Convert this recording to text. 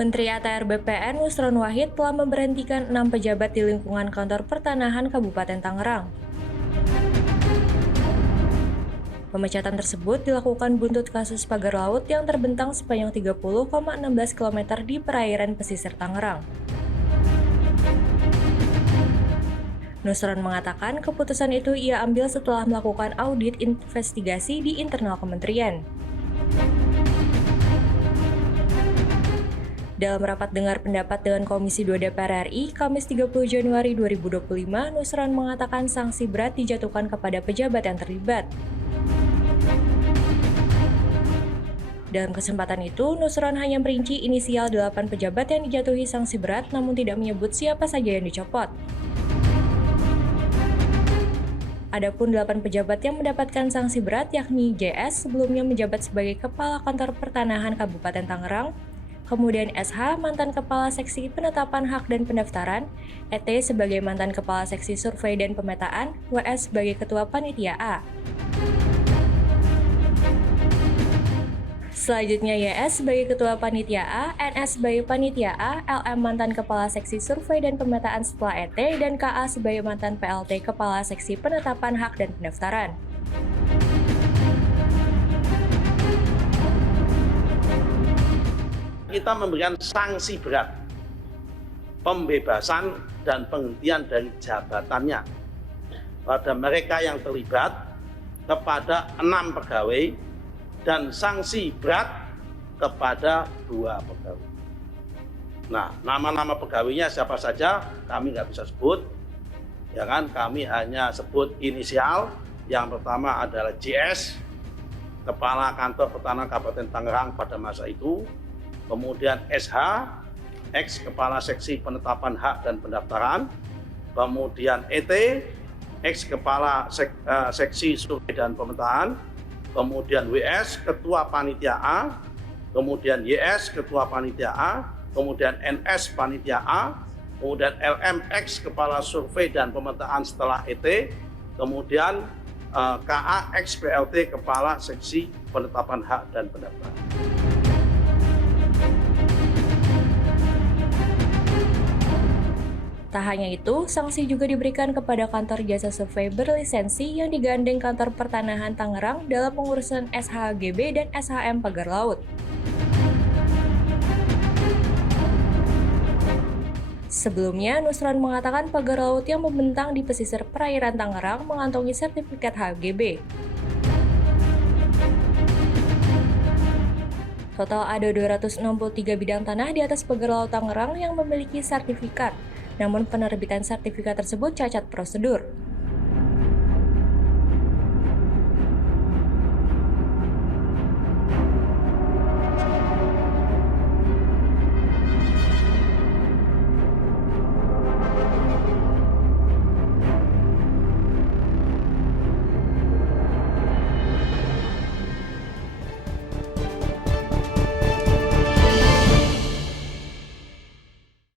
Menteri ATR BPN Nusron Wahid telah memberhentikan 6 pejabat di lingkungan kantor pertanahan Kabupaten Tangerang. Pemecatan tersebut dilakukan buntut kasus pagar laut yang terbentang sepanjang 30,16 km di perairan pesisir Tangerang. Nusron mengatakan keputusan itu ia ambil setelah melakukan audit investigasi di internal kementerian. Dalam rapat dengar pendapat dengan Komisi 2 DPR RI, Kamis 30 Januari 2025, Nusron mengatakan sanksi berat dijatuhkan kepada pejabat yang terlibat. Dalam kesempatan itu, Nusron hanya merinci inisial 8 pejabat yang dijatuhi sanksi berat, namun tidak menyebut siapa saja yang dicopot. Adapun 8 pejabat yang mendapatkan sanksi berat yakni JS sebelumnya menjabat sebagai Kepala Kantor Pertanahan Kabupaten Tangerang, kemudian SH mantan Kepala Seksi Penetapan Hak dan Pendaftaran, ET sebagai mantan Kepala Seksi Survei dan Pemetaan, WS sebagai Ketua Panitia A. Selanjutnya YS sebagai Ketua Panitia A, NS sebagai Panitia A, LM mantan Kepala Seksi Survei dan Pemetaan setelah ET, dan KA sebagai mantan PLT Kepala Seksi Penetapan Hak dan Pendaftaran. Kita memberikan sanksi berat, pembebasan dan penghentian dari jabatannya pada mereka yang terlibat kepada 6 pegawai dan sanksi berat kepada 2 pegawai. Nah, nama-nama pegawainya siapa saja kami nggak bisa sebut, ya kan? Kami hanya sebut inisial. Yang pertama adalah JS, Kepala Kantor Pertanahan Kabupaten Tangerang pada masa itu. Kemudian SH, ex Kepala Seksi Penetapan Hak dan Pendaftaran. Kemudian ET, ex Kepala Seksi Survei dan Pemetaan. Kemudian WS, Ketua Panitia A. Kemudian YS, Ketua Panitia A. Kemudian NS, Panitia A. Kemudian LM, ex Kepala Survei dan Pemetaan setelah ET. Kemudian KA, ex PLT, Kepala Seksi Penetapan Hak dan Pendaftaran. Tak hanya itu, sanksi juga diberikan kepada kantor jasa survei berlisensi yang digandeng kantor pertanahan Tangerang dalam pengurusan SHGB dan SHM pagar laut. Sebelumnya, Nusron mengatakan pagar laut yang membentang di pesisir perairan Tangerang mengantongi sertifikat HGB. Total ada 263 bidang tanah di atas pagar laut Tangerang yang memiliki sertifikat. Namun penerbitan sertifikat tersebut cacat prosedur.